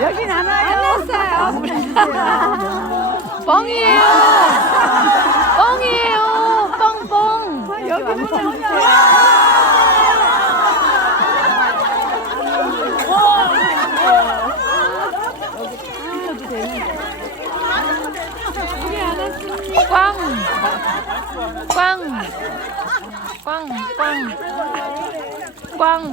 여긴 안 와요. 안 왔어요. 뻥이에요. 뻥이에요. 뻥뻥. 여기는 주세요. 꽝. 꽝. 꽝. 꽝. 꽝.